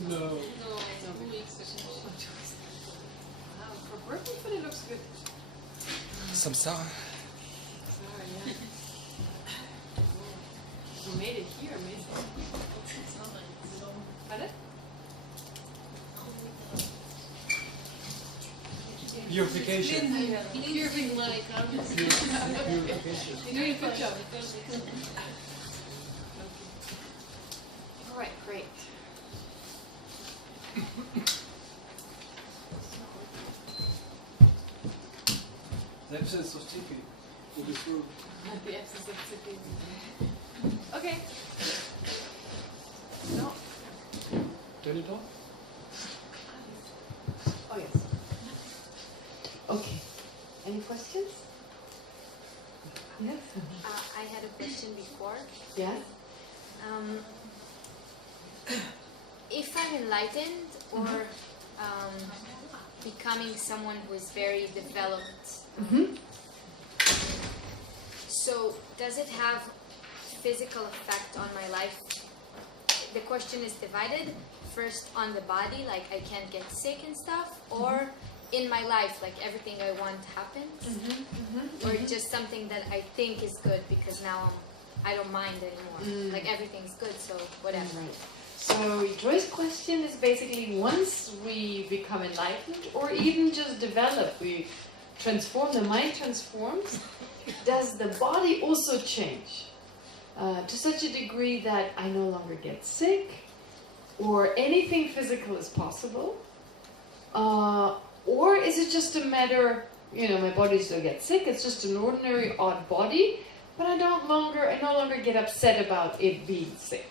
No. No, 2 weeks. Wow, for working food it looks good. Samsara. Sorry, yeah. You made it here, amazing. Pardon? Purification. Purification. Purification. You're doing a good job. All right, great. The absence of chicken in this room. The absence of chicken. Okay. No. Turn it on. Oh yes. Okay. Any questions? Yes. I had a question before. Yeah. If I'm enlightened or becoming someone who is very developed, so does it have physical effect on my life? The question is divided first on the body, like I can't get sick and stuff, or in my life, like everything I want happens, or just something that I think is good because now I don't mind anymore. Like everything's good, so whatever. Right. So Joy's question is basically once we become enlightened or even just develop, we transform, the mind transforms, does the body also change? To such a degree that I no longer get sick or anything physical is possible? Or is it just a matter, my body still gets sick, it's just an ordinary odd body, but I no longer get upset about it being sick.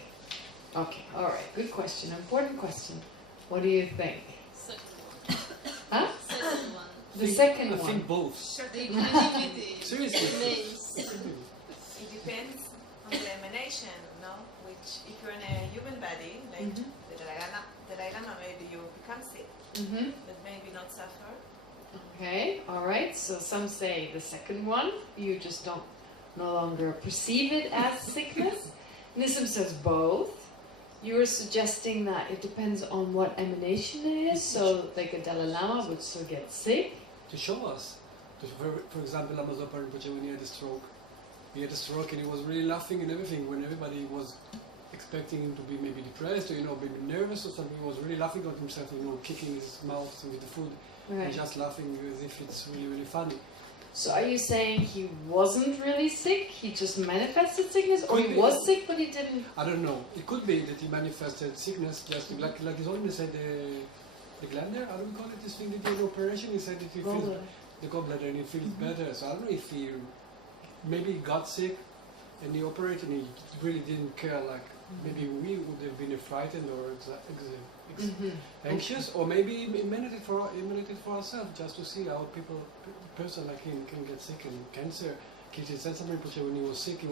Okay, all right, good question, important question. What do you think? Huh? Second one. The second I one. think both. Seriously. It depends on the emanation, no? Which, if you're in a human body, like the Dalai Lama, maybe you become sick, but maybe not suffer. Okay, all right. So some say the second one, you just no longer perceive it as sickness. Nissim says both. You're suggesting that it depends on what emanation it is. So, like a Dalai Lama would still get sick. To show us. For example, Lama Zopa Rinpoche, when he had a stroke. He had a stroke and he was really laughing and everything. When everybody was expecting him to be maybe depressed or, maybe nervous or something, he was really laughing at himself, kicking his mouth with the food. Right. And just laughing as if it's really, really funny. So are you saying he wasn't really sick? He just manifested sickness? Or he was sick but he didn't? I don't know. It could be that he manifested sickness just like his own said the glandular, how do we call it, this thing that did an operation? He said that he feels the gallbladder and he feels better. So I don't know if he maybe got sick and he operated and he really didn't care, like maybe we would have been frightened or anxious, or maybe emanated for ourselves, just to see how a person like him can get sick and cancer. Geshe said something when he was sick.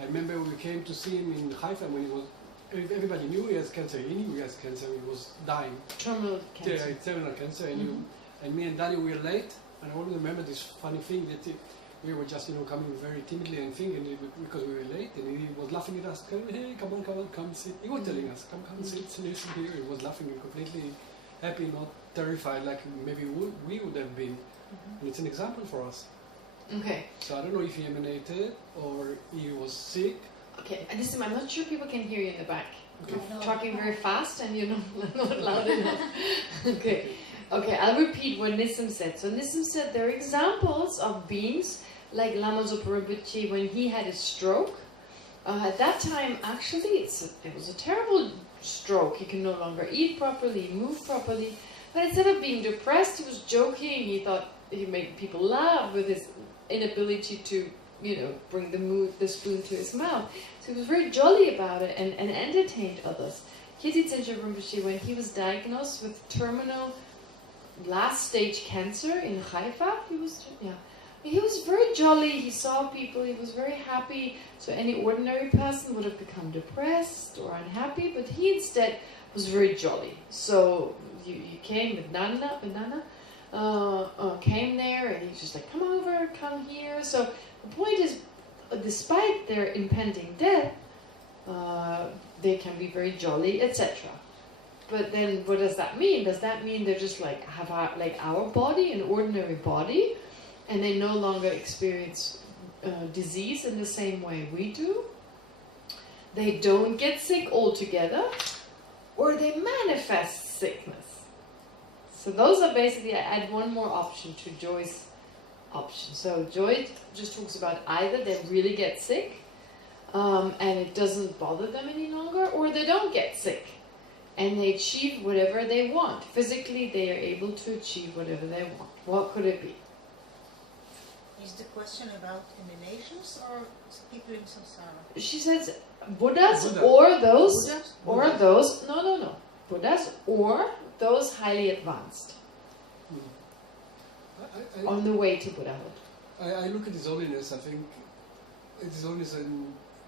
I remember we came to see him in Haifa when he was. Everybody knew he has cancer. He knew he has cancer. He was dying. Terminal cancer. Yeah, terminal cancer. And me and Danny were late. And I always remember this funny thing that we were just coming very timidly and thinking because we were late, and he was laughing at us. Hey, come on, come sit. He was telling us, come sit, listen here. He was laughing and completely happy, not terrified like maybe we would have been. And it's an example for us. Okay. So I don't know if he emanated or he was sick. Okay, and listen, I'm not sure people can hear you in the back. Okay. You're talking very fast and you're not loud enough. Okay, I'll repeat what Nissim said. So Nissim said there are examples of beings like Lama Zopa Rinpoche when he had a stroke. At that time, actually, it was a terrible stroke. He can no longer eat properly, move properly. But instead of being depressed, he was joking. He thought he made people laugh with his inability to, bring the spoon to his mouth. So he was very jolly about it and entertained others. Khyentse Rinpoche, when he was diagnosed with terminal last stage cancer in Haifa, he was very jolly. He saw people. He was very happy. So any ordinary person would have become depressed or unhappy, but he instead was very jolly. So you came with Nana, came there, and he's just like, come over, come here. So the point is, despite their impending death, they can be very jolly, etc. But then what does that mean? Does that mean they're just like have our body, an ordinary body, and they no longer experience disease in the same way we do? They don't get sick altogether, or they manifest sickness. So those are basically, I add one more option to Joy's option. So Joy just talks about either they really get sick, and it doesn't bother them any longer, or they don't get sick and they achieve whatever they want. Physically, they are able to achieve whatever they want. What could it be? Is the question about emanations or people in samsara? She says Buddhas Buddha. or those, Buddhas? or Buddhas. those, no. Buddhas or those highly advanced on the way to Buddhahood. I look at His Holiness, I think His Holiness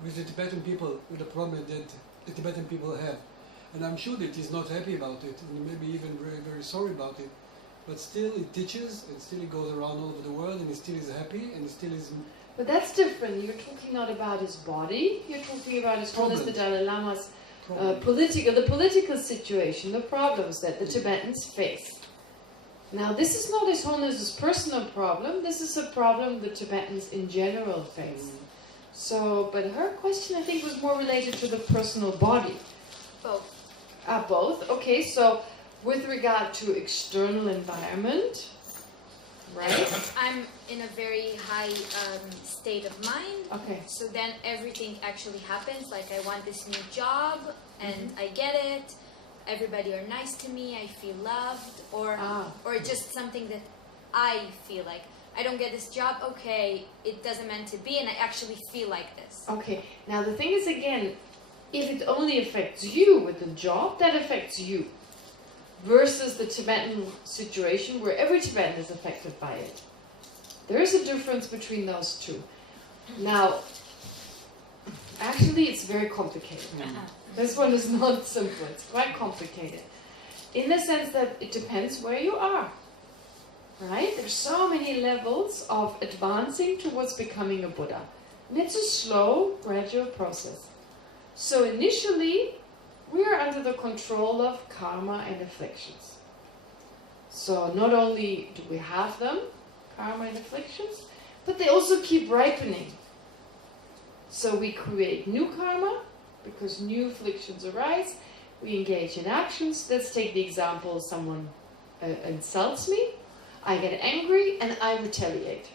with the Tibetan people, with the problem that the Tibetan people have. And I'm sure that he's not happy about it, and maybe even very, very sorry about it. But still he teaches, and still he goes around all over the world, and he still is happy, and he still is... But that's different. You're talking not about his body, you're talking about His Holiness the Dalai Lama's the political situation, the problems that the Tibetans face. Now this is not His Holiness's personal problem, this is a problem the Tibetans in general face. So, but her question I think was more related to the personal body. Both. Both. Okay, so with regard to external environment, right? I'm in a very high state of mind. Okay. So then everything actually happens. Like I want this new job and I get it. Everybody are nice to me. I feel loved, or just something that I feel like. I don't get this job. Okay, it doesn't meant to be, and I actually feel like this. Okay. Now the thing is again, if it only affects you with the job, that affects you. Versus the Tibetan situation where every Tibetan is affected by it. There is a difference between those two. Now, actually it's very complicated. This one is not simple, it's quite complicated. In the sense that it depends where you are. Right? There's so many levels of advancing towards becoming a Buddha. And it's a slow, gradual process. So initially, we are under the control of karma and afflictions. So not only do we have them, karma and afflictions, but they also keep ripening. So we create new karma, because new afflictions arise. We engage in actions. Let's take the example, someone insults me, I get angry, and I retaliate.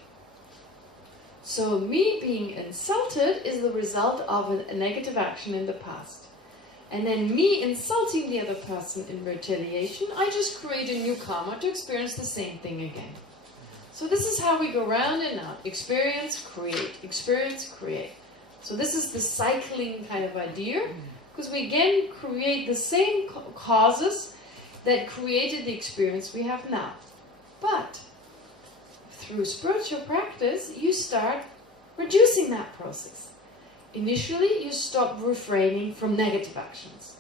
So me being insulted is the result of a negative action in the past. And then me insulting the other person in retaliation, I just create a new karma to experience the same thing again. So this is how we go round and out. Experience, create. So this is the cycling kind of idea, because we again create the same causes that created the experience we have now. But through spiritual practice, you start reducing that process. Initially, you stop refraining from negative actions.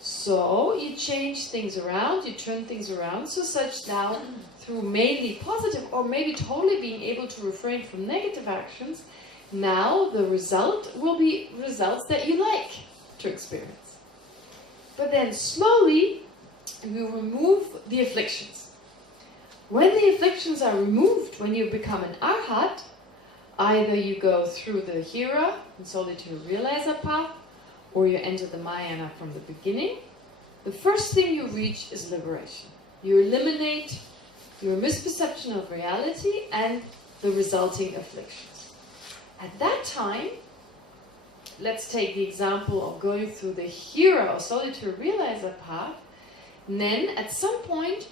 So you change things around, you turn things around, so such now, through mainly positive, or maybe totally being able to refrain from negative actions, now the result will be results that you like to experience. But then slowly, you remove the afflictions. When the afflictions are removed, when you become an arhat, either you go through the hira, and solitary realizer path, or you enter the Mahayana from the beginning, the first thing you reach is liberation. You eliminate your misperception of reality and the resulting afflictions. At that time, let's take the example of going through the hira or solitary realizer path, then at some point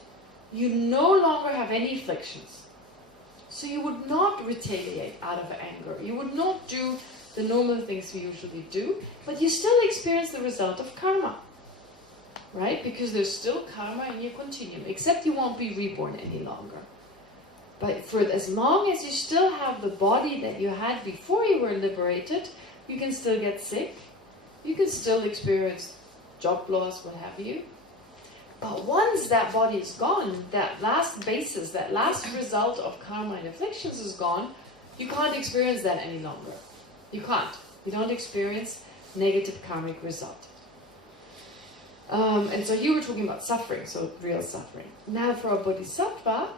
you no longer have any afflictions. So you would not retaliate out of anger. You would not do the normal things we usually do, but you still experience the result of karma. Right? Because there's still karma in your continuum, except you won't be reborn any longer. But for as long as you still have the body that you had before you were liberated, you can still get sick, you can still experience job loss, what have you. But once that body is gone, that last basis, that last result of karma and afflictions is gone, you can't experience that any longer. You can't. You don't experience negative karmic result. And so you were talking about suffering, so real suffering. Now for a bodhisattva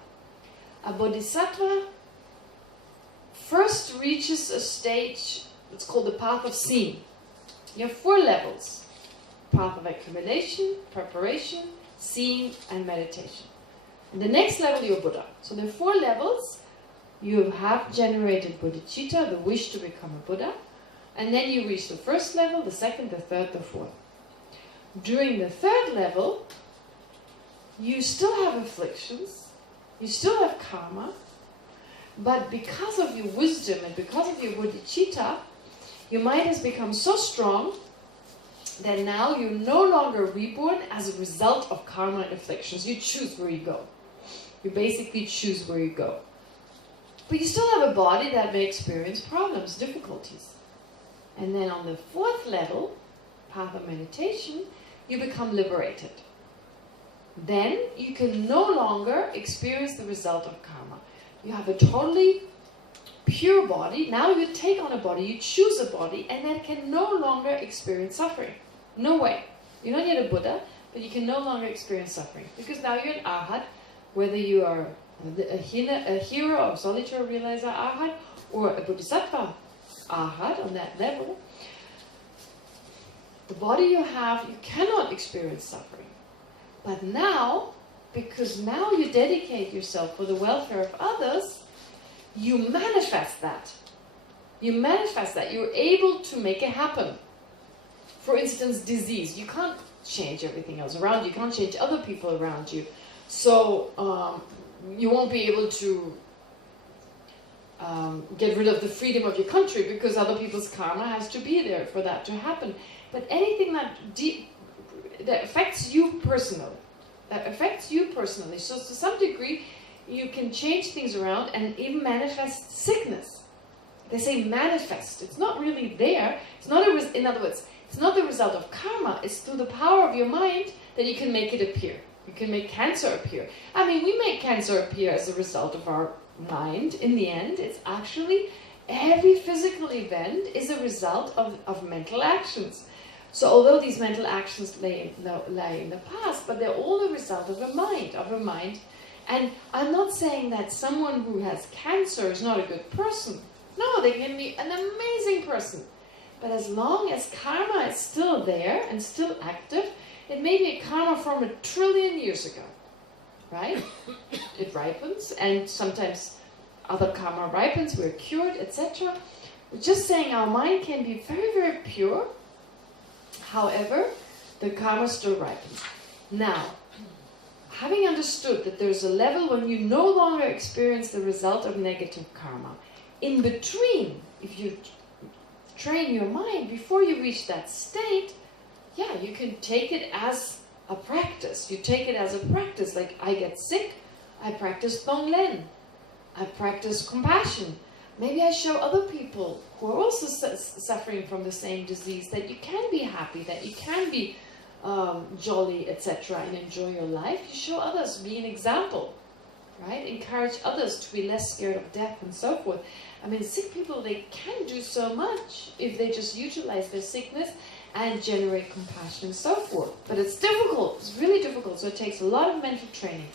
first reaches a stage that's called the path of seeing. You have 4 levels. Path of accumulation, preparation, seeing, and meditation. And the next level, you're Buddha. So there are 4 levels. You have generated bodhicitta, the wish to become a Buddha. And then you reach the first level, the second, the third, the fourth. During the 3rd level, you still have afflictions, you still have karma, but because of your wisdom and because of your bodhicitta, your mind has become so strong that now you're no longer reborn as a result of karma and afflictions. You choose where you go. You basically choose where you go. But you still have a body that may experience problems, difficulties. And then on the 4th level, path of meditation, you become liberated. Then you can no longer experience the result of karma. You have a totally pure body. Now you take on a body, you choose a body, and that can no longer experience suffering. No way. You're not yet a Buddha, but you can no longer experience suffering. Because now you're an arhat, whether you are a hero of solitary realizer arhat, or a bodhisattva arhat on that level, the body you have, you cannot experience suffering. But now, because now you dedicate yourself for the welfare of others, you manifest that. You manifest that. You're able to make it happen. For instance, disease. You can't change everything else around you. You can't change other people around you. So you won't be able to get rid of the freedom of your country because other people's karma has to be there for that to happen. But anything that affects you personally, so to some degree, you can change things around and even manifest sickness. They say manifest. It's not really there. It's not in other words, it's not the result of karma. It's through the power of your mind that you can make it appear. You can make cancer appear. I mean, we make cancer appear as a result of our mind. In the end, it's actually every physical event is a result of mental actions. So although these mental actions lie in the past, but they're all a result of a mind. And I'm not saying that someone who has cancer is not a good person. No, they can be an amazing person. But as long as karma is still there and still active, it may be a karma from 1 trillion years ago, right? It ripens, and sometimes other karma ripens, we're cured, etc. We're just saying our mind can be very, very pure. However, the karma still ripens. Now, having understood that there's a level when you no longer experience the result of negative karma, in between, if you train your mind before you reach that state, yeah, you can take it as a practice. You take it as a practice. Like, I get sick, I practice Tonglen. I practice compassion. Maybe I show other people who are also suffering from the same disease that you can be happy, that you can be jolly, etc., and enjoy your life. You show others, be an example, right? Encourage others to be less scared of death and so forth. I mean, sick people, they can do so much if they just utilize their sickness and generate compassion and so forth. But it's difficult. It's really difficult. So it takes a lot of mental training.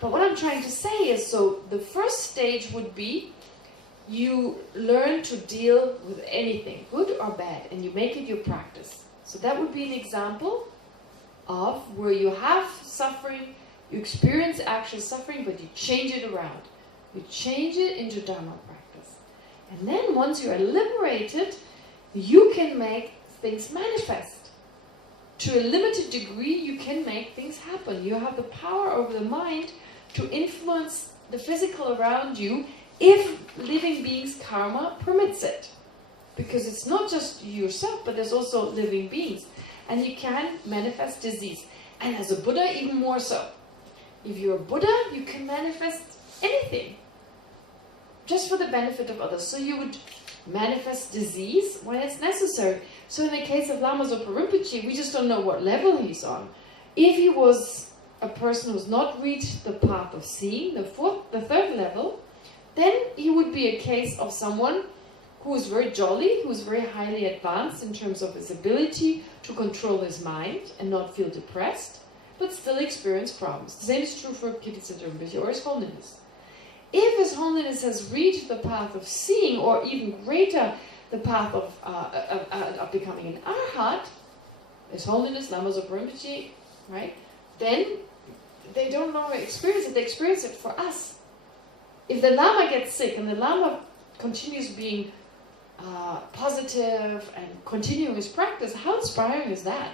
But what I'm trying to say is, so the first stage would be you learn to deal with anything, good or bad, and you make it your practice. So that would be an example of where you have suffering, you experience actual suffering, but you change it around. You change it into Dharma practice. And then once you are liberated, you can make things manifest. To a limited degree, you can make things happen. You have the power over the mind to influence the physical around you if living beings' karma permits it. Because it's not just yourself, but there's also living beings. And you can manifest disease. And as a Buddha, even more so. If you're a Buddha, you can manifest anything. Just for the benefit of others. So you would manifest disease when it's necessary. So in the case of Lama Zopa Rinpoche, we just don't know what level he's on. If he was a person who's not reached the path of seeing, the 3rd level, then he would be a case of someone who is very jolly, who is very highly advanced in terms of his ability to control his mind and not feel depressed, but still experience problems. The same is true for Rinpoche or His Holiness. If His Holiness has reached the path of seeing, or even greater, the path of becoming an arhat, His Holiness, Lama Zopa Rinpoche, right? Then they don't no longer experience it, they experience it for us. If the Lama gets sick and the Lama continues being positive and continuing his practice, how inspiring is that?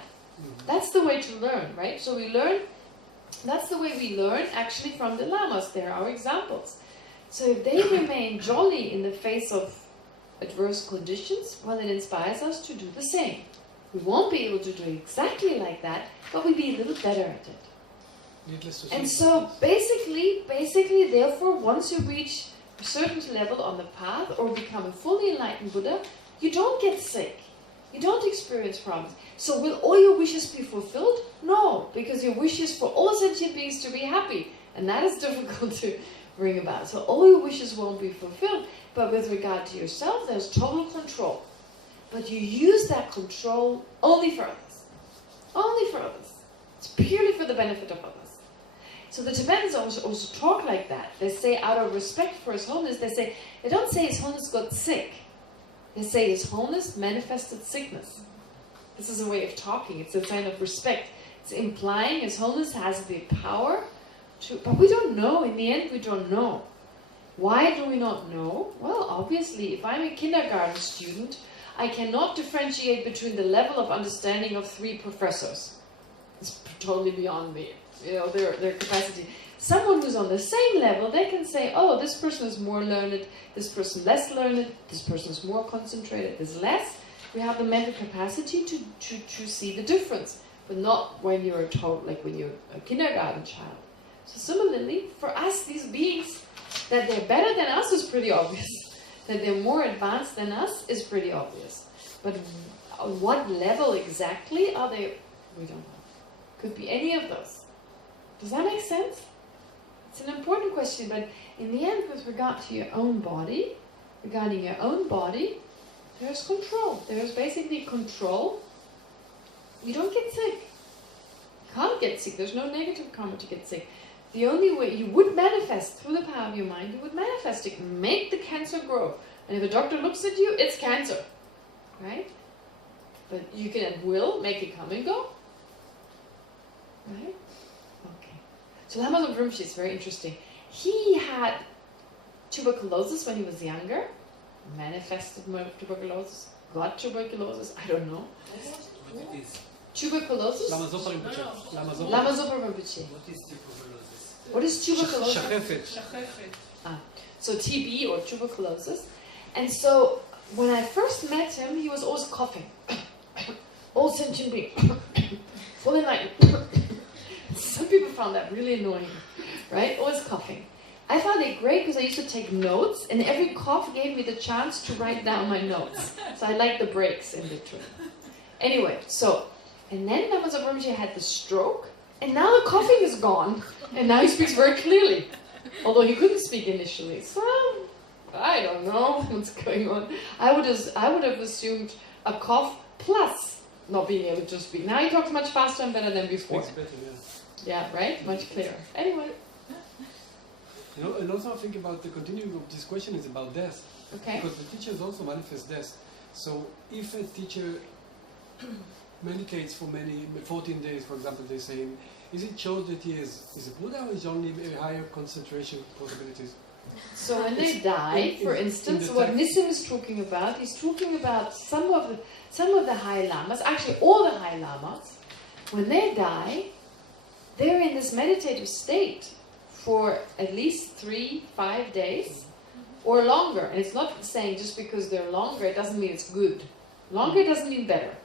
That's the way to learn, right? So we learn, that's the way we learn actually from the Lamas. They're our examples. So if they remain jolly in the face of adverse conditions, well, it inspires us to do the same. We won't be able to do exactly like that, but we'll be a little better at it. And so basically, therefore, once you reach a certain level on the path or become a fully enlightened Buddha, you don't get sick. You don't experience problems. So will all your wishes be fulfilled? No, because your wish is for all sentient beings to be happy. And that is difficult to bring about. So all your wishes won't be fulfilled. But with regard to yourself, there's total control. But you use that control only for others. Only for others. It's purely for the benefit of others. So the Tibetans also talk like that. They say, out of respect for His Holiness, they don't say His Holiness got sick. They say His Holiness manifested sickness. This is a way of talking. It's a sign of respect. It's implying His Holiness has the power to... But we don't know. In the end, we don't know. Why do we not know? Well, obviously, if I'm a kindergarten student, I cannot differentiate between the level of understanding of 3 professors. It's totally beyond me. You know, their capacity. Someone who's on the same level, they can say, oh, this person is more learned, this person less learned, this person is more concentrated, this less. We have the mental capacity to see the difference, but not when you're when you're a kindergarten child. So similarly, for us, these beings, that they're better than us is pretty obvious. That they're more advanced than us is pretty obvious. But on what level exactly are they? We don't know. Could be any of those. Does that make sense? It's an important question, but in the end, with regard to your own body, regarding your own body, there's control. There's basically control. You don't get sick. You can't get sick. There's no negative karma to get sick. The only way you would manifest through the power of your mind, you would manifest it. Make the cancer grow. And if a doctor looks at you, it's cancer. Right? But you can at will make it come and go. Right? Okay. So Lama Zopa Rinpoche is very interesting. He had tuberculosis when he was younger. Manifested tuberculosis. Got tuberculosis. I don't know. What is? Tuberculosis? Lama Zopa Rinpoche. Lama Zopa Rinpoche. What is tuberculosis? What is tuberculosis? Shachefet. So TB or tuberculosis. And so when I first met him, he was always coughing. All sentient being. Full enlightened. Some people found that really annoying, right? Always coughing. I found it great because I used to take notes, and every cough gave me the chance to write down my notes. So I like the breaks in between. Anyway, and then Lama Zopa Rinpoche had the stroke, and now the coughing is gone, and now he speaks very clearly. Although he couldn't speak initially, so I don't know what's going on. I would have assumed a cough plus not being able to speak. Now he talks much faster and better than before. Speaks better, yeah. Yeah, right? Much clearer. Anyway. You know, and also I think about the continuing of this question is about death. Okay. Because the teachers also manifest death. So if a teacher meditates for 14 days, for example, they say, is it shows that he is a Buddha, or is only a higher concentration possibilities? So when they die, for instance, what Nissim is talking about, he's talking about some of the high lamas, actually all the high lamas, when they die, they're in this meditative state for at least 3-5 days or longer. And it's not saying just because they're longer, it doesn't mean it's good. Longer doesn't mean better.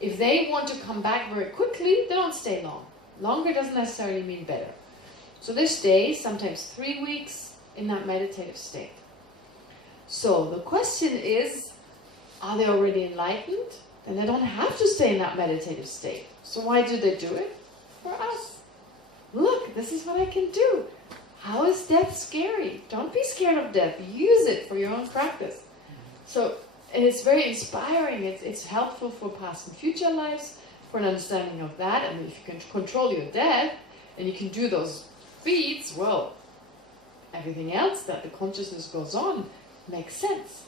If they want to come back very quickly, they don't stay long. Longer doesn't necessarily mean better. So they stay sometimes 3 weeks in that meditative state. So the question is, are they already enlightened? Then they don't have to stay in that meditative state. So why do they do it? For us. Look, this is what I can do. How is death scary? Don't be scared of death. Use it for your own practice. So, and it's very inspiring. It's helpful for past and future lives, for an understanding of that. And if you can control your death, and you can do those feats, well, everything else that the consciousness goes on makes sense.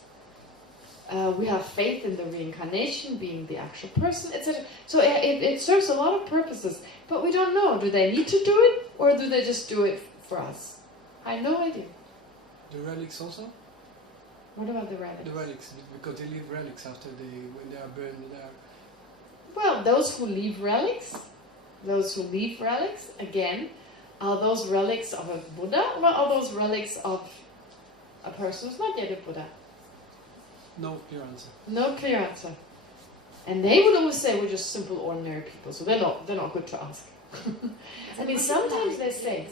We have faith in the reincarnation, being the actual person, etc. So it serves a lot of purposes. But we don't know. Do they need to do it, or do they just do it for us? I have no idea. The relics also? What about the relics? The relics, because they leave relics after when they are burned there. Well, those who leave relics, again, are those relics of a Buddha, or are those relics of a person who's not yet a Buddha? No clear answer. No clear answer. And they would always say we're just simple, ordinary people, so they're not good to ask. I mean, sometimes they say,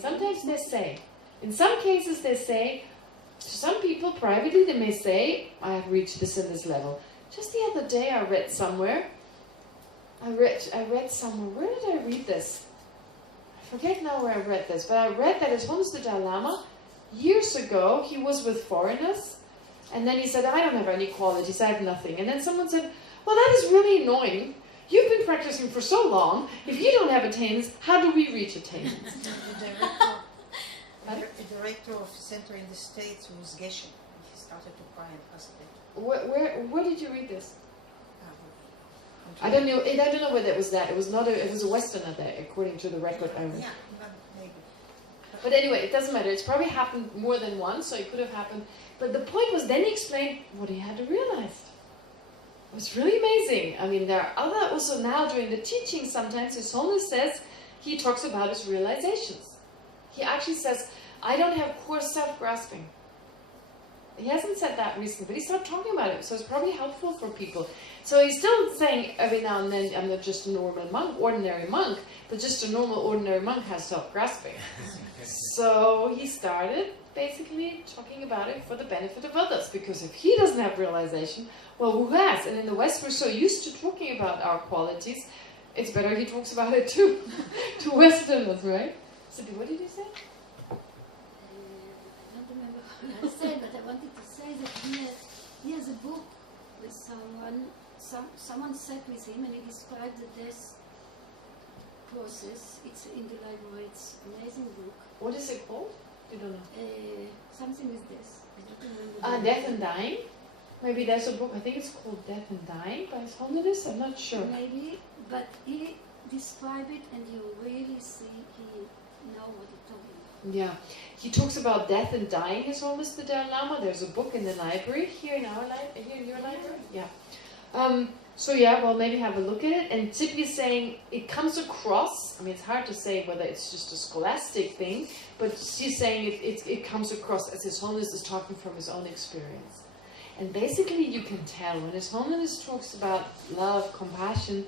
in some cases they say, to some people privately they may say, I have reached this and this level. Just the other day I read somewhere, where did I read this? I forget now where I read this, but I read that His Holiness the Dalai Lama, years ago, he was with foreigners, and then he said, I don't have any qualities, I have nothing. And then someone said, well, that is really annoying. You've been practicing for so long. If you don't have attainments, how do we reach attainments? The director of the center in the States was Geshe. He started to cry and asked it. Where did you read this? I don't know whether it was that. It was a Westerner there, according to the record I read. Yeah, maybe. But anyway, it doesn't matter. It's probably happened more than once, so it could have happened. But the point was, then he explained what he had to realize. It was really amazing. I mean, there are other, also now during the teaching, sometimes His Holiness says, he talks about his realizations. He actually says, I don't have coarse self-grasping. He hasn't said that recently, but he started talking about it, so it's probably helpful for people. So he's still saying every now and then, I'm not just a normal monk, ordinary monk, but just a normal ordinary monk has self-grasping. So he started basically talking about it for the benefit of others, because if he doesn't have realization, well, who has? And in the West, we're so used to talking about our qualities, it's better he talks about it too, to Westerners, right? So what did you say? I don't remember what I said, but I wanted to say that he has a book with someone sat with him and he described the death process. It's in the library, it's an amazing book. What is it called? You don't know. Something with death. I don't remember. Death and Dying? Maybe there's a book, I think it's called Death and Dying by His Holiness, I'm not sure. Maybe, but he described it and you really see he know what he's talking about. Yeah, he talks about death and dying, His Holiness the Dalai Lama. There's a book in the library, here in your library? Yeah. So yeah, well, maybe have a look at it. And simply saying, it comes across, I mean, it's hard to say whether it's just a scholastic thing, but he's saying it comes across as His Holiness is talking from his own experience. And basically you can tell, when His Holiness talks about love, compassion,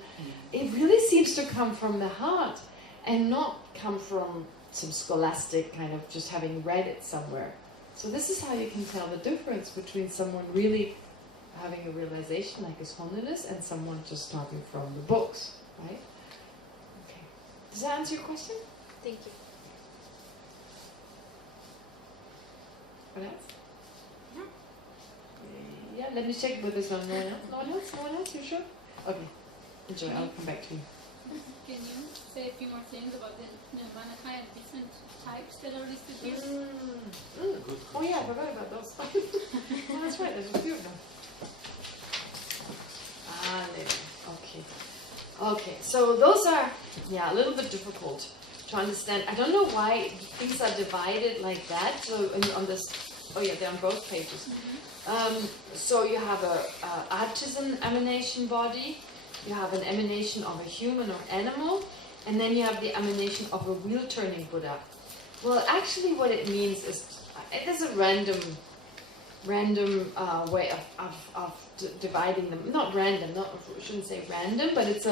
it really seems to come from the heart, and not come from some scholastic kind of just having read it somewhere. So this is how you can tell the difference between someone really having a realization like His Holiness and someone just talking from the books, right? Okay. Does that answer your question? Thank you. What else? Yeah, let me check with this one. No one else? No one else? No one else? You sure? Okay. Enjoy. I'll come back to you. Can you say a few more things about the Nirvana and different types that are listed here? Oh yeah, I forgot about those. Oh, that's right, there's a few of them. Okay. Okay, so those are, a little bit difficult to understand. I don't know why things are divided like that. So on this, they're on both pages. So you have a artisan emanation body, you have an emanation of a human or animal, and then you have the emanation of a wheel-turning Buddha. Well, actually what it means is, it is a random way of dividing them. Not random, I shouldn't say random, but it's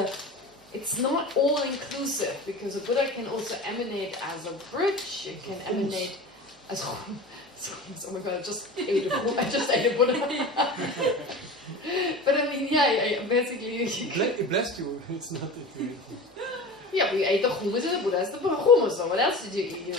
not all-inclusive, because a Buddha can also emanate as a bridge, it can emanate as... Oh my god, I just ate a Buddha. But I mean, basically... It blessed you, it's not... Yeah, we ate the hummus and the Buddhas, the hummus. So what else did you eat? Your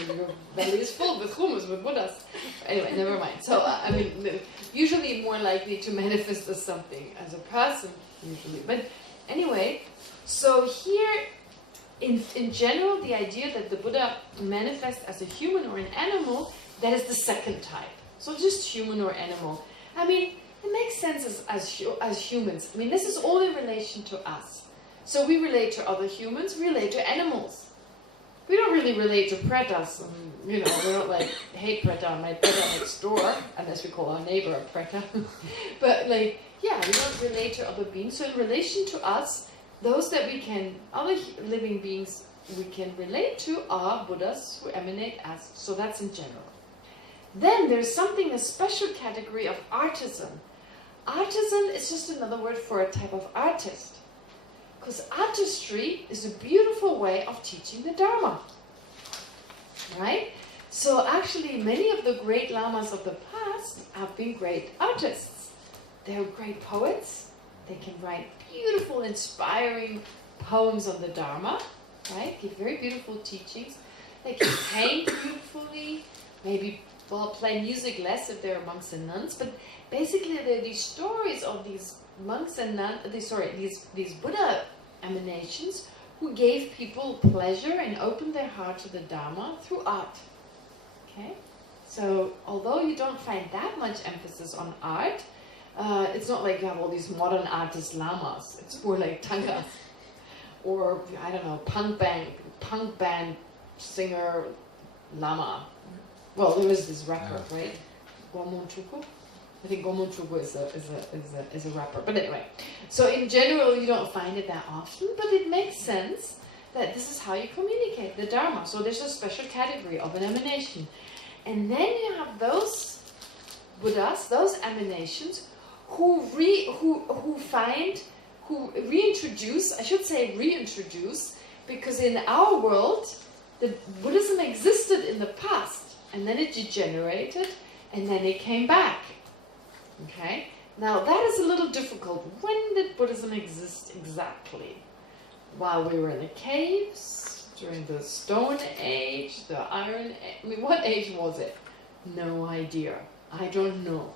belly is full with hummus, with Buddhas. Anyway, never mind. So, I mean, usually more likely to manifest as something, as a person, usually. But anyway, so here, in general, the idea that the Buddha manifests as a human or an animal, that is the second type. So just human or animal. I mean, it makes sense as humans. I mean, this is all in relation to us. So we relate to other humans, we relate to animals. We don't really relate to pretas. You know, we don't like hate preta, my preta next door, unless we call our neighbor a preta. But like, yeah, we don't relate to other beings. So in relation to us, those that we can, other living beings we can relate to are Buddhas who emanate as. So that's in general. Then there's something, a special category of artisan. Artisan is just another word for a type of artist. Because artistry is a beautiful way of teaching the Dharma. Right? So actually many of the great lamas of the past have been great artists. They're great poets. They can write beautiful, inspiring poems on the Dharma. Right? Give very beautiful teachings. They can paint beautifully. Maybe play music less if they're monks and nuns. But basically there are these stories of these monks and nuns, these Buddha emanations who gave people pleasure and opened their heart to the Dharma through art. Okay? So although you don't find that much emphasis on art, it's not like you have all these modern artist lamas. It's more like tangas or, I don't know, punk band singer lama. Well, there is this rapper, right? Wangmo. I think Wangmo is a rapper. But anyway, so in general, you don't find it that often, but it makes sense that this is how you communicate the Dharma. So there's a special category of an emanation. And then you have those Buddhas, those emanations, who reintroduce, because in our world, the Buddhism existed in the past, and then it degenerated, and then it came back. Okay? Now that is a little difficult. When did Buddhism exist exactly? While we were in the caves? During the Stone Age? The Iron Age? I mean, what age was it? No idea. I don't know.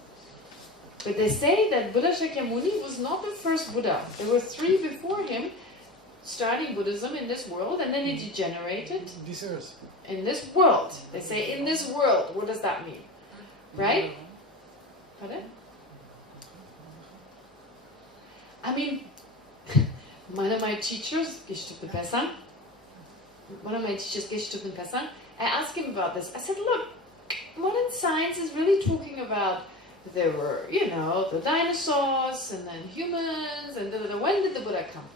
But they say that Buddha Shakyamuni was not the first Buddha. There were 3 before him, starting Buddhism in this world, and then it degenerated. This earth. In this world. They say in this world. What does that mean? Right? Pardon? I mean, one of my teachers, Geshe, I asked him about this. I said, look, modern science is really talking about there were, you know, the dinosaurs and then humans and when did the Buddha come?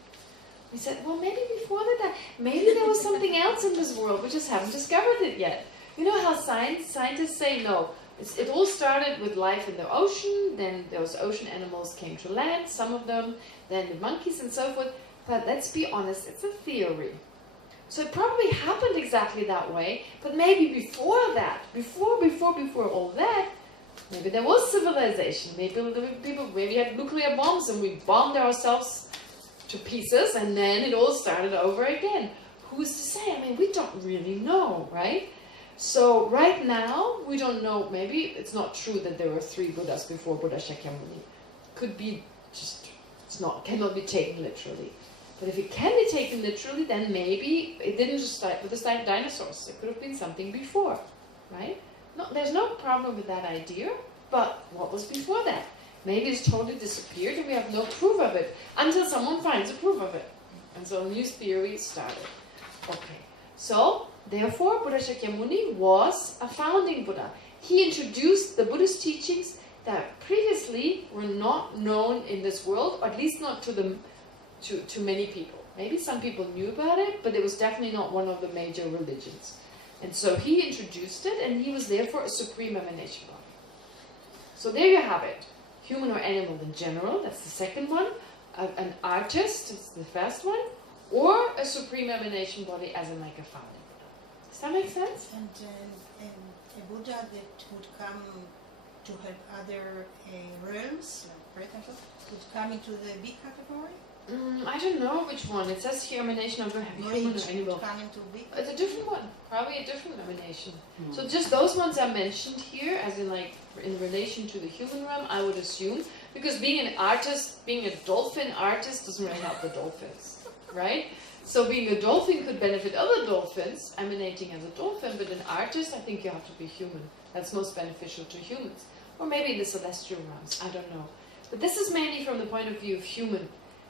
He said, well, maybe before that, maybe there was something else in this world, we just haven't discovered it yet. You know how scientists say, no, it all started with life in the ocean, then those ocean animals came to land, some of them, then the monkeys and so forth. But let's be honest, it's a theory. So it probably happened exactly that way, but maybe before that, before all that, maybe there was civilization, maybe had nuclear bombs and we bombed ourselves to pieces and then it all started over again. Who's to say? I mean, we don't really know, right? So right now, we don't know, maybe it's not true that there were 3 Buddhas before Buddha Shakyamuni. Could be just, cannot be taken literally. But if it can be taken literally, then maybe it didn't just start with the dinosaurs. It could have been something before, right? No, there's no problem with that idea, but what was before that? Maybe it's totally disappeared and we have no proof of it until someone finds a proof of it. And so a new theory started. Okay, so therefore Buddha Shakyamuni was a founding Buddha. He introduced the Buddhist teachings that previously were not known in this world, or at least not to many people. Maybe some people knew about it, but it was definitely not one of the major religions. And so he introduced it, and he was therefore a supreme emanation body. So there you have it. Human or animal in general, that's the second one. An artist, it's the first one. Or a supreme emanation body as in like a founding Buddha. Does that make sense? And a Buddha that would come to help other realms, would come into the big category? I don't know which one. It says here emanation of a human or animal. Coming to be. It's a different one. Probably a different emanation. So just those ones are mentioned here as in like in relation to the human realm, I would assume. Because being an artist, being a dolphin artist doesn't really help the dolphins, right? So being a dolphin could benefit other dolphins, emanating as a dolphin, but an artist, I think you have to be human. That's most beneficial to humans. Or maybe the celestial realms, I don't know. But this is mainly from the point of view of human.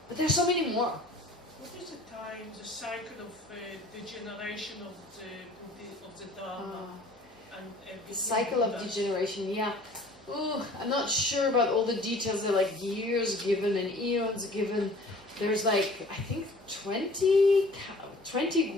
But there's so many more. What is the time, the cycle of degeneration of the Dharma? The cycle of degeneration, yeah. Ooh, I'm not sure about all the details. There are like years given and eons given. There's like, I think 20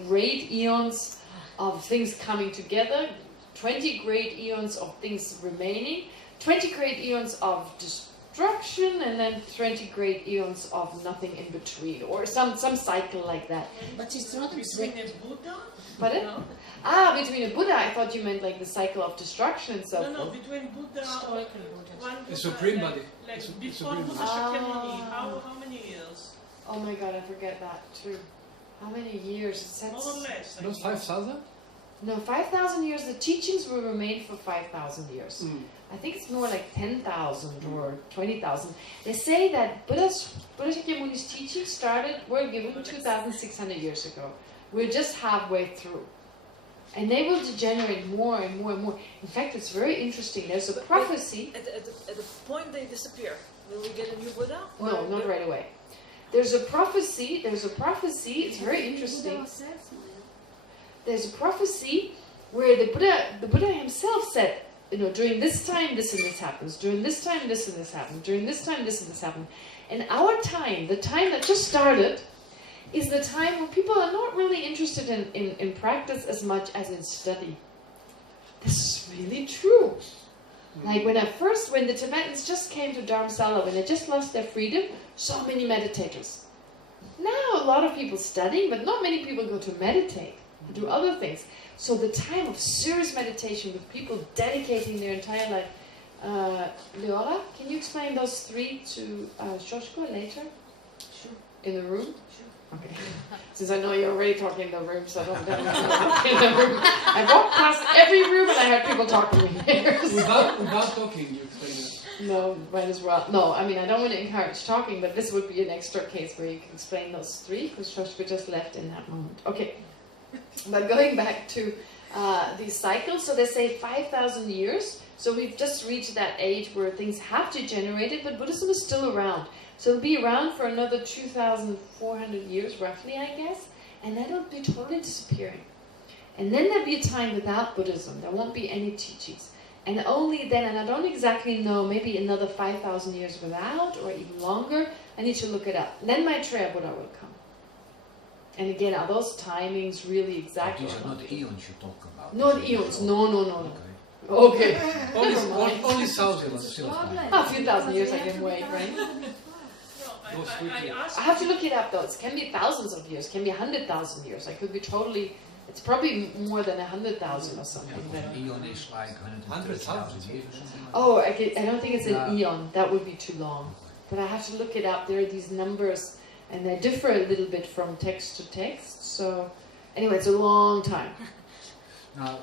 great eons of things coming together, 20 great eons of things remaining, 20 great eons of destruction, and then 20 great eons of nothing in between, or some cycle like that. But it's not between a Buddha? Pardon? No? Between a Buddha, I thought you meant like the cycle of destruction and so forth. No, between Buddha Historical one Buddha. Buddha, The supreme body. Like The before supreme Buddha body. Shakyamuni, how many years? Oh my god, I forget that too. How many years? It says, More or less. Not 5,000? no, 5,000 years. The teachings will remain for 5,000 years. I think it's more like 10,000 or 20,000. They say that Buddha Shakyamuni's teachings were given 2,600 years ago. We're just halfway through. And they will degenerate more and more and more. In fact, it's very interesting. There's a prophecy. At the point they disappear, will we get a new Buddha? No, not right away. There's a prophecy. It's very interesting. There's a prophecy where the Buddha himself said, during this time this and this happens, during this time this and this happens, during this time this and this happens. And our time, the time that just started, is the time when people are not really interested in practice as much as in study. This is really true. Like when the Tibetans just came to Dharamsala, when they just lost their freedom, so many meditators. Now a lot of people studying, but not many people go to meditate, do other things. So the time of serious meditation with people dedicating their entire life. Leora, can you explain those three to Shoshko later? Sure. In the room? Sure. Okay. Since I know you're already talking in the room, so I don't in the room. I walked past every room and I heard people talking in there. Without talking, you explain it. No, might as well. No, I mean, I don't want to encourage talking, but this would be an extra case where you can explain those three, because Shoshko just left in that moment. Okay. But going back to these cycles, so they say 5,000 years. So we've just reached that age where things have degenerated, but Buddhism is still around. So it'll be around for another 2,400 years, roughly, I guess. And then it'll be totally disappearing. And then there'll be a time without Buddhism. There won't be any teachings. And only then, and I don't exactly know, maybe another 5,000 years without, or even longer. I need to look it up. Then Maitreya Buddha will come. And again, are those timings really exact? These are not eons you talk about. Not eons, no. Okay. Okay. Only thousands. A few thousand years I can wait, right? I have to look it up though. It can be thousands of years, can be 100,000 years. I could be totally, it's probably more than 100,000 or something. Yeah, an eon is like 130,000 years. Oh, I don't think it's an eon. That would be too long. But I have to look it up. There are these numbers and they differ a little bit from text to text. So anyway, it's a long time. Now,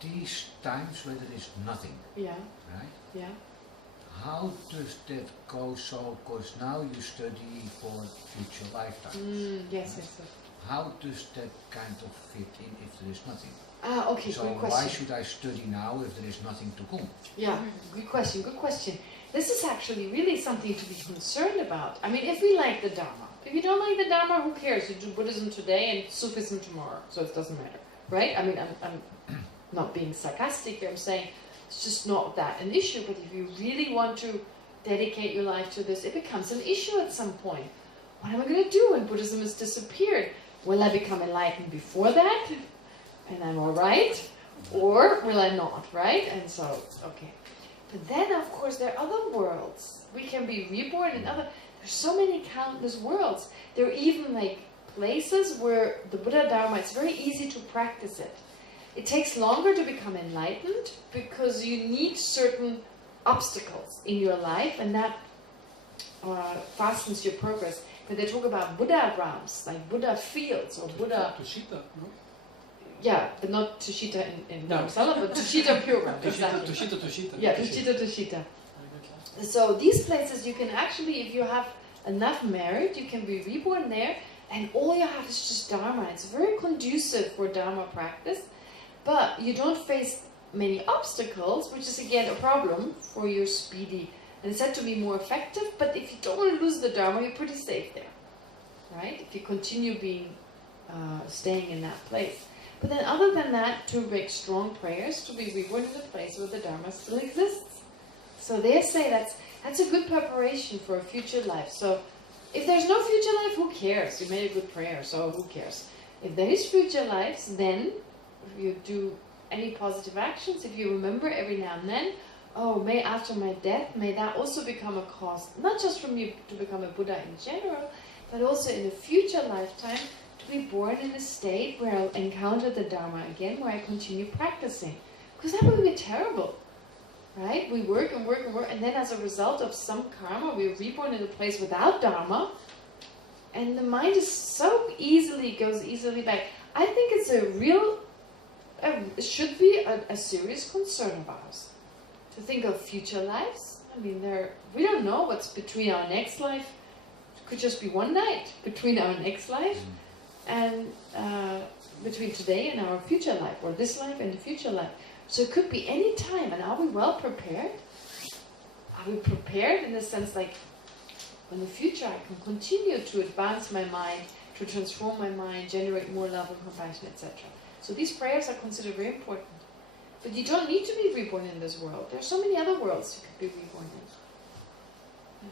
these times where there is nothing, Yeah. right? Yeah. How does that go so? Because now you study for future lifetimes. Yes. How does that kind of fit in if there is nothing? Okay, so good question. why should I study now if there is nothing to come? Yeah, good question. This is actually really something to be concerned about. I mean, if we like the Dharma, if you don't like the Dharma, who cares? You do Buddhism today and Sufism tomorrow, so it doesn't matter, right? I mean, I'm not being sarcastic here, I'm saying it's just not that an issue, but if you really want to dedicate your life to this, it becomes an issue at some point. What am I going to do when Buddhism has disappeared? Will I become enlightened before that? And I'm all right? Or will I not, right? And so, okay. But then, of course, there are other worlds. We can be reborn in other... There's so many countless worlds. There are even, like, places where the Buddha Dharma, it's very easy to practice it. It takes longer to become enlightened because you need certain obstacles in your life, and that fastens your progress. But they talk about Buddha realms, like Buddha fields or Buddha. Tushita, no? Yeah, but not Tushita in No. Dharamsala, but Tushita pure realm. Exactly. Tushita. Yeah, Tushita. So these places you can actually, if you have enough merit, you can be reborn there, and all you have is just Dharma. It's very conducive for Dharma practice, but you don't face many obstacles, which is again a problem for your speedy. And it's said to be more effective, but if you don't want to lose the Dharma, you're pretty safe there, right? If you continue being, staying in that place. But then other than that, to make strong prayers, to be reborn in a place where the Dharma still exists. So they say that's a good preparation for a future life. So if there's no future life, who cares? You made a good prayer, so who cares? If there is future lives, then if you do any positive actions, if you remember every now and then, oh, may after my death, may that also become a cause, not just for me to become a Buddha in general, but also in a future lifetime to be born in a state where I'll encounter the Dharma again, where I continue practicing. Because that would be terrible, right? We work and work and work, and then as a result of some karma, we're reborn in a place without Dharma, and the mind is goes easily back. I think it's it should be a serious concern of ours. To think of future lives. I mean, we don't know what's between our next life. It could just be one night between our next life and between today and our future life, or this life and the future life. So it could be any time. And are we well prepared? Are we prepared in the sense like, in the future I can continue to advance my mind, to transform my mind, generate more love and compassion, etc. So these prayers are considered very important. But you don't need to be reborn in this world. There are so many other worlds you could be reborn in.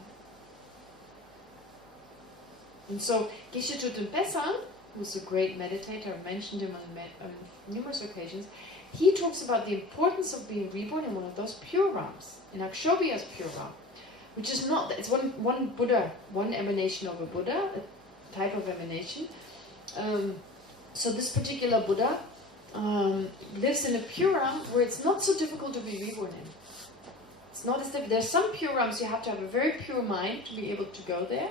And so Geshe Kelsang, who's a great meditator, I've mentioned him on numerous occasions, he talks about the importance of being reborn in one of those pure realms, in Akshobhya's pure realm, which is not, it's one Buddha, one emanation of a Buddha, a type of emanation. So this particular Buddha lives in a pure realm where it's not so difficult to be reborn in. It's not as difficult. There's some pure realms you have to have a very pure mind to be able to go there,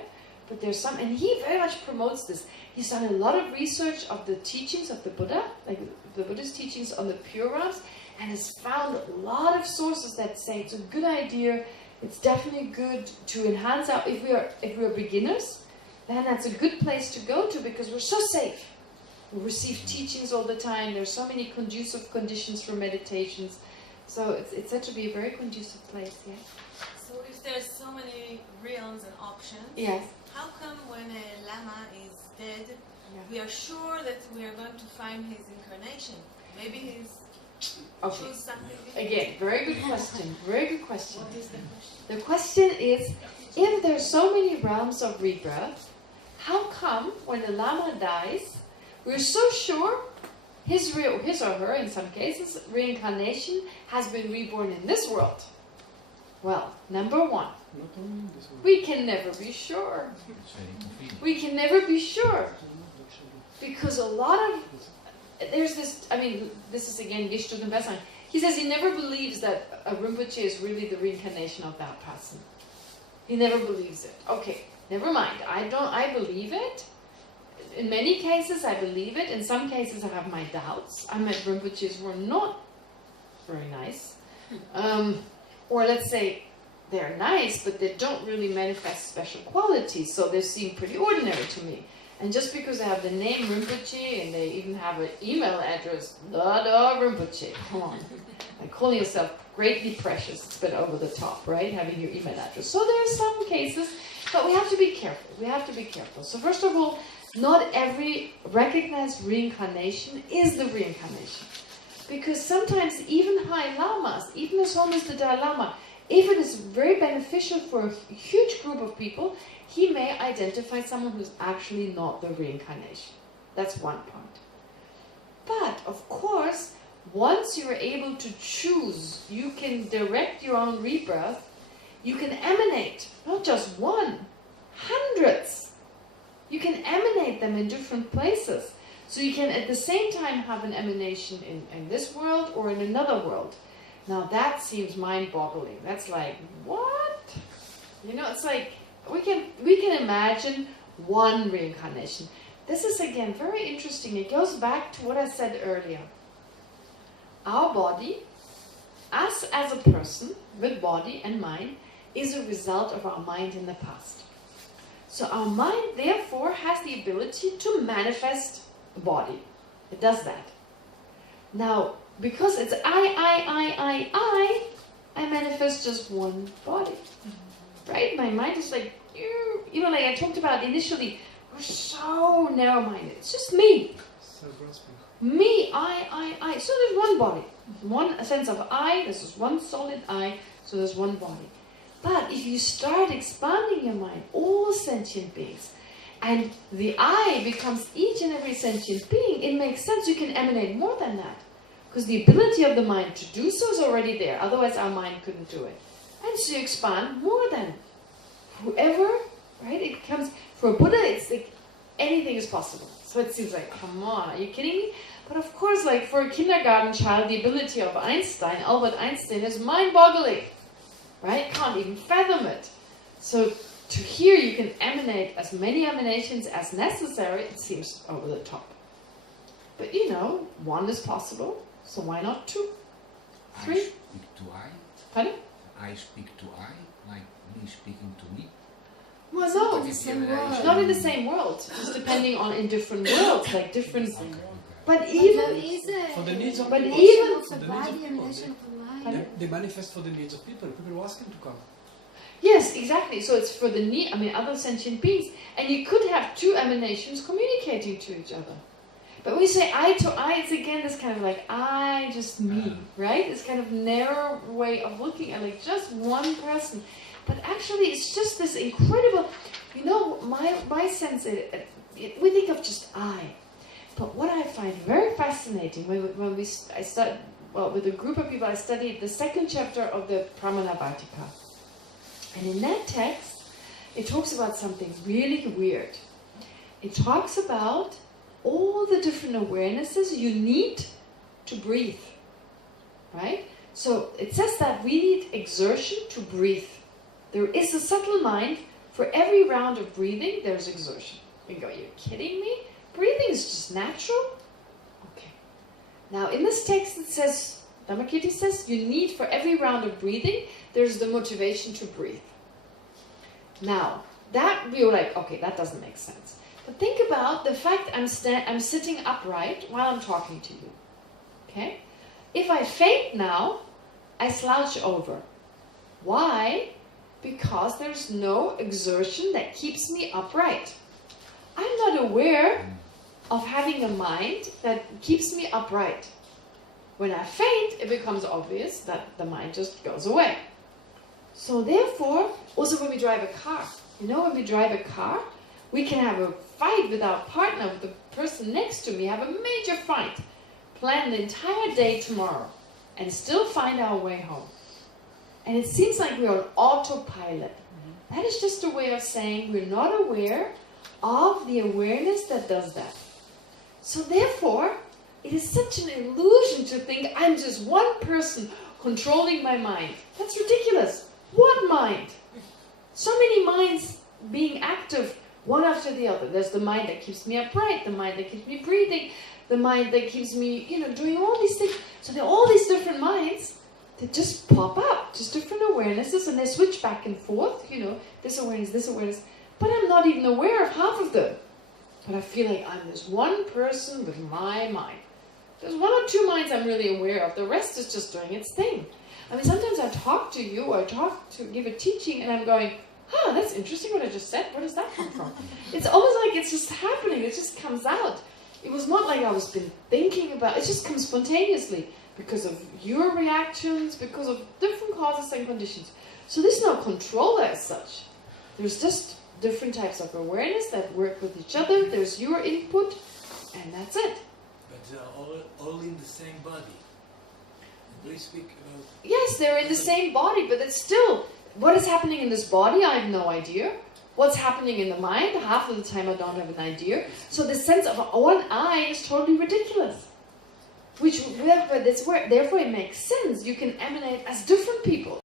but there's some, and he very much promotes this. He's done a lot of research of the teachings of the Buddha, like the Buddha's teachings on the pure realms, and has found a lot of sources that say it's a good idea. It's definitely good to enhance our. If we are beginners, then that's a good place to go to because we're so safe. We receive teachings all the time. There's so many conducive conditions for meditations. So it's said to be a very conducive place, yeah. So if there's so many realms and options, yes. How come when a Lama is dead, Yeah. we are sure that we are going to find his incarnation? Maybe he's Okay. choose something. Again, very good question. Very good question. What is the question? The question is, if there's so many realms of rebirth, how come when a Lama dies, we're so sure his or her, in some cases, reincarnation has been reborn in this world? Well, number one, Not only in this world. we can never be sure. It's very confusing. We can never be sure. Because a lot of, there's this, I mean, this is again Geshe Kelsang. He says he never believes that a Rinpoche is really the reincarnation of that person. He never believes it. Okay, never mind. I believe it. In many cases, I believe it. In some cases, I have my doubts. I met Rinpoches who are not very nice. Or let's say they're nice, but they don't really manifest special qualities, so they seem pretty ordinary to me. And just because they have the name Rinpoche and they even have an email address, Dada Rinpoche, come on. And calling yourself greatly precious, it's a bit over the top, right? Having your email address. So there are some cases, but we have to be careful. We have to be careful. So first of all, not every recognized reincarnation is the reincarnation. Because sometimes even high lamas, even as old as the Dalai Lama, if it is very beneficial for a huge group of people, he may identify someone who's actually not the reincarnation. That's one point. But, of course, once you're able to choose, you can direct your own rebirth, you can emanate, not just one, hundreds. You can emanate them in different places. So you can at the same time have an emanation in this world or in another world. Now that seems mind-boggling. That's like, what? You know, it's like we can imagine one reincarnation. This is again very interesting. It goes back to what I said earlier. Our body, us as a person with body and mind, is a result of our mind in the past. So our mind therefore has the ability to manifest a body. It does that. Now, because it's I manifest just one body. Right? My mind is like, you know, like I talked about initially, we're so narrow-minded. It's just me. So grasping. Me, I. So there's one body. One sense of I, this is one solid I, so there's one body. But if you start expanding your mind, all sentient beings, and the I becomes each and every sentient being, it makes sense you can emanate more than that. Because the ability of the mind to do so is already there. Otherwise our mind couldn't do it. And so you expand more than whoever, right? It comes, for a Buddha, it's like anything is possible. So it seems like, come on, are you kidding me? But of course, like for a kindergarten child, the ability of Albert Einstein is mind-boggling. Right? Can't even fathom it. So to here you can emanate as many emanations as necessary, it seems over the top. But you know, one is possible, so why not two? Three? I speak to I. Pardon? I speak to I, like me speaking to me. Well, no, in the same world. not in the same world. Just depending on in different worlds, like different. Okay. But But even there is a For the needs of But people. even- of For the the needs of body and people. nation of the mind. Pardon? They manifest for the needs of people. People who ask them to come. yes, exactly. So it's for the need. I mean, other sentient beings, and you could have two emanations communicating to each other. But when you say I to I, it's again this kind of like I, just me, right? This kind of narrow way of looking at like just one person. But actually, it's just this incredible. You know, my sense we think of just I. But what I find very fascinating when I start, well, with a group of people, I studied the second chapter of the Pramanavartika. And in that text, it talks about something really weird. It talks about all the different awarenesses you need to breathe. Right? So it says that we need exertion to breathe. There is a subtle mind. For every round of breathing, there's exertion. You go, you're kidding me? Breathing is just natural? Okay. Now, in this text it says, Dhammakirti says, you need for every round of breathing, there's the motivation to breathe. Now, that we were like, okay, that doesn't make sense. But think about the fact I'm sitting upright while I'm talking to you. Okay? If I faint now, I slouch over. Why? Because there's no exertion that keeps me upright. I'm not aware of having a mind that keeps me upright. When I faint, it becomes obvious that the mind just goes away. So therefore, also when we drive a car, you know, when we drive a car, we can have a fight with our partner, with the person next to me, have a major fight, plan the entire day tomorrow, and still find our way home. And it seems like we're on autopilot. That is just a way of saying we're not aware of the awareness that does that. So therefore, it is such an illusion to think I'm just one person controlling my mind. That's ridiculous. What mind? So many minds being active, one after the other. There's the mind that keeps me upright, the mind that keeps me breathing, the mind that keeps me, doing all these things. So there are all these different minds that just pop up, just different awarenesses, and they switch back and forth, this awareness. But I'm not even aware of half of them. But I feel like I'm this one person with my mind. There's one or two minds I'm really aware of. The rest is just doing its thing. I mean, sometimes I talk to you or give a teaching and I'm going, that's interesting what I just said. Where does that come from? It's almost like it's just happening. It just comes out. It was not like I was been thinking about it. It just comes spontaneously because of your reactions, because of different causes and conditions. So there's no controller as such. There's just different types of awareness that work with each other. There's your input, and that's it. But they are all in the same body. Please speak about... Yes, they're in the same body, but it's still, what is happening in this body, I have no idea. What's happening in the mind, half of the time I don't have an idea. So the sense of one I is totally ridiculous. Therefore it makes sense. You can emanate as different people.